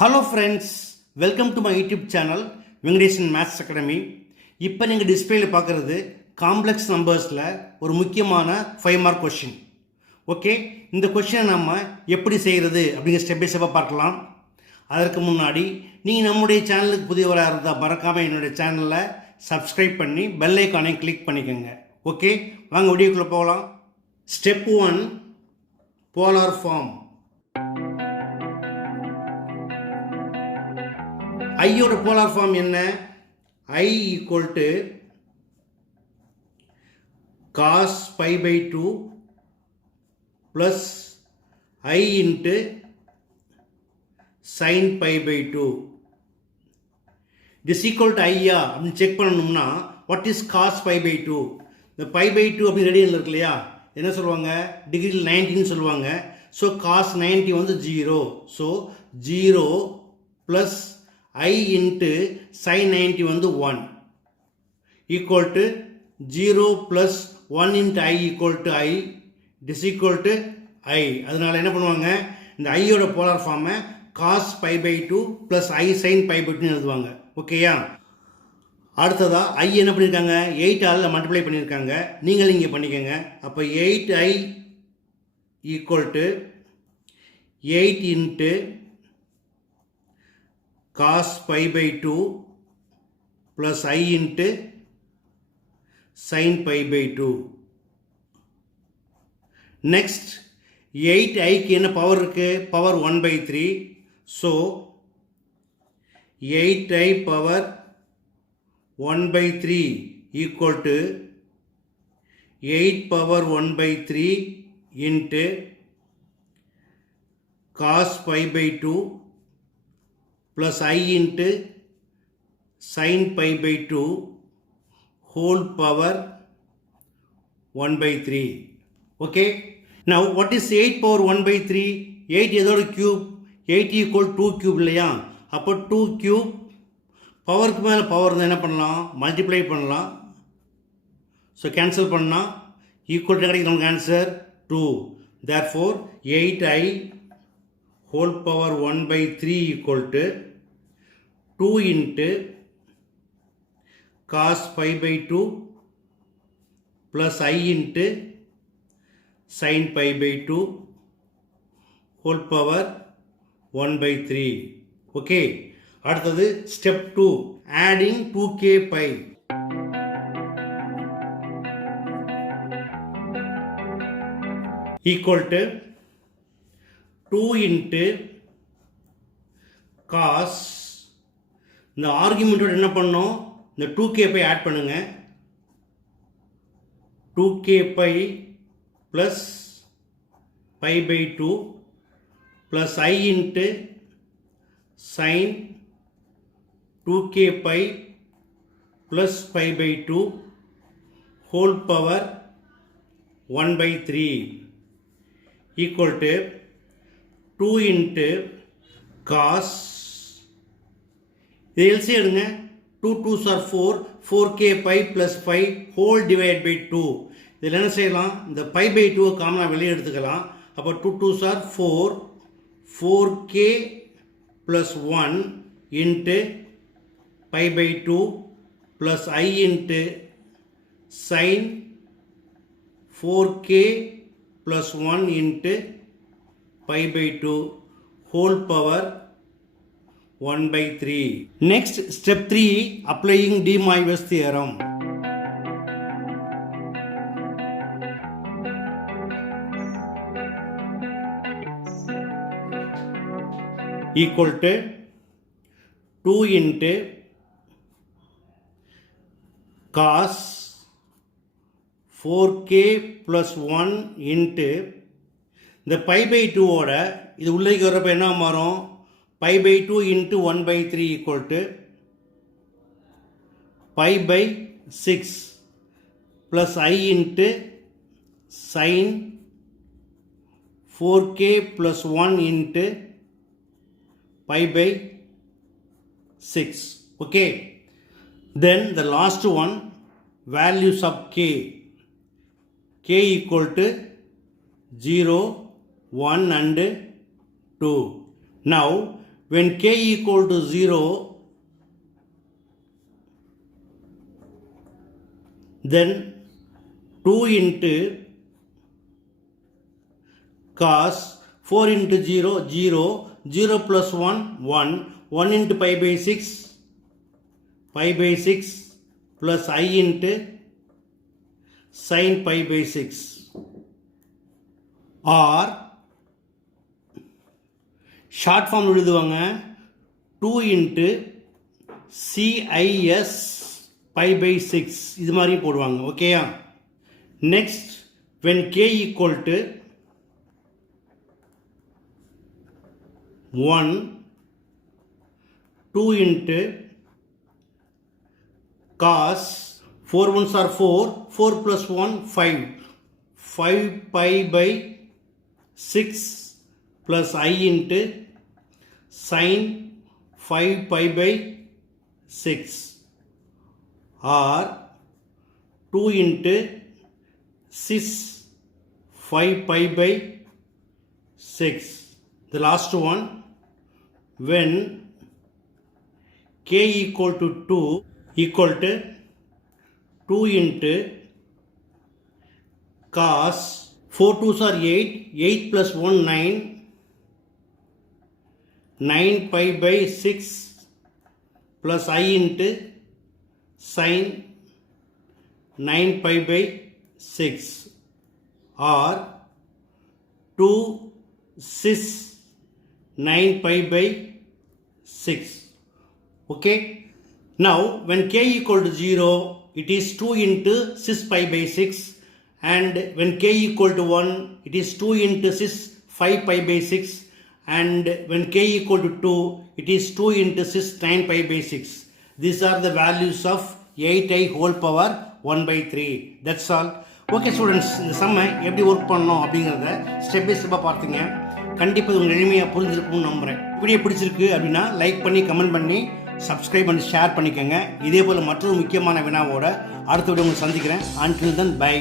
Hello friends, welcome to my YouTube channel Venkatesan maths academy. இப்போ நீங்கள் டிஸ்பிளேயில் பார்க்குறது காம்ப்ளெக்ஸ் நம்பர்ஸில் ஒரு முக்கியமான 5 மார்க் கொஷின். ஓகே, இந்த கொஷினை நம்ம எப்படி செய்கிறது அப்படிங்கிற ஸ்டெப் பை ஸ்டெப்பாக பார்க்கலாம். அதற்கு முன்னாடி நீங்கள் நம்முடைய சேனலுக்கு புதியவராக இருந்தால் மறக்காமல் என்னுடைய சேனலில் சப்ஸ்கிரைப் பண்ணி பெல் ஐக்கானையும் கிளிக் பண்ணிக்கோங்க. ஓகே, வாங்க வீடியோக்குள்ளே போகலாம். Step 1, polar form. ஐயோட போலார் ஃபார்ம் என்ன? I equal to cos pi by 2 plus I into sine pi by 2. It is equal to ஐயா அப்படின்னு செக் பண்ணணும்னா what is cos pi by 2? இந்த பை பை 2 அப்படின்னு ரெடியில் இருக்கு இல்லையா, என்ன சொல்லுவாங்க? டிகிரியில் 90 சொல்லுவாங்க. ஸோ காஸ் 90 வந்து 0. ஸோ 0 ப்ளஸ் I into sin 90 வந்து 1 equal to 0 plus 1 into I equal to I. It is equal to I. அதனால என்ன பண்ணுவாங்க? இந்த ஐயோட போலார் ஃபார்மை cos pi by 2 plus I sin pi by 2 எழுதுவாங்க. ஓகேயா? அடுத்ததா I என்ன பண்ணியிருக்காங்க? 8 ஆல் மல்டிப்ளை பண்ணியிருக்காங்க. நீங்கள் இங்கே பண்ணிக்கோங்க. அப்போ 8I equal to 8 into cos pi by 2 plus I into sin pi by 2. Next, 8I க்கு என்ன பவர் இருக்கு? பவர் 1 by 3. So, 8I power 1 by 3 equal to 8 power 1 by 3 into cos pi by 2 plus I into sin pi by 2 whole power 1 by 3. Okay. Now what is 8 power 1 by 3? 8 எதோட cube? 8 equal 2 cube இல்லையா? அப்போ 2 cube பவருக்கு மேலே பவர் இருந்தால் என்ன பண்ணலாம்? மல்டிப்ளை பண்ணலாம். ஸோ கேன்சல் பண்ணால் ஈக்குவல் கிடைக்கும் நமக்கு ஆன்சர் 2. Therefore 8I whole power 1 by 3 equal to 2 into cos pi by 2 plus I into sin pi by 2 whole power 1 by 3. Okay. அடுத்தது step 2, adding 2k pi. Equal to 2 into cos, இந்த ஆர்குமெண்ட்டோட என்ன பண்ணோம்? இந்த 2k பை ஆட் பண்ணுங்க. 2k pi plus pi by 2 plus I into sine 2k pi plus pi by 2 whole power 1 by 3 equal to 2 into cos, இது LC எடுங்க. 2 2s are 4, 4k pi plus 5 whole divided by 2. இதில் என்ன செய்யலாம்? இந்த pi by 2 காமனாக வெளியே எடுத்துக்கலாம். அப்போ 2 2s are 4, 4k plus 1 into pi by 2 plus I into sin 4k plus 1 into pi by 2 whole power 1 by 3. Next, step 3, applying de Moivre's theorem. Equal to 2 into cos 4k plus 1 into இந்த pi by 2 ஓட இது உள்ளே வரப்போ என்ன மாறும்? pi by 2 into 1 by 3 equal to pi by 6 plus I into sin 4k plus 1 into pi by 6. Okay. Then the last one, values of k. K equal to 0, 1 and 2. Now when k equal to 0, then 2 into cos 4 into 0, 0, 0 plus 1, 1, 1 into pi by 6 plus I into sin pi by 6, or short form எழுதுவாங்க 2 into CIS pi by 6 இது மாதிரி போடுவாங்க. ஓகேயா? Next when k equal to 1, 2 into cos 4 ones are 4, 4 plus 1 5, 5 pi by 6 plus I into sin 5 pi by 6, or 2 into cis 5 pi by 6. The last one, when k equal to 2 equal to 2 into cos 4 2s are 8, 8 plus 1 9, 9 pi by 6 plus I into sin 9 pi by 6, or 2 cis 9 pi by 6. Okay? Now when k equal to 0, it is 2 into cis pi by 6, and when k equal to 1, it is 2 into cis 5 pi by 6, and when k equal to 2, it is 2 into cis 9 pi by 6. These are the values of 8i whole power 1 by 3. That's all. Okay students, இந்த சம்மை எப்படி ஒர்க் பண்ணணும் அப்படிங்கிறத step by ஸ்டெப்பாக பார்த்தீங்க. கண்டிப்பாக உங்களுக்கு எளிமையாக புரிஞ்சிருக்கும்னு நம்புகிறேன். வீடியோ பிடிச்சிருக்கு அப்படின்னா லைக் பண்ணி கமெண்ட் பண்ணி சப்ஸ்கிரைப் பண்ணி ஷேர் பண்ணிக்கோங்க. இதே போல் மற்றொரு முக்கியமான வினாவோட அடுத்த வீடியோ உங்களுக்கு சந்திக்கிறேன். Until then, bye.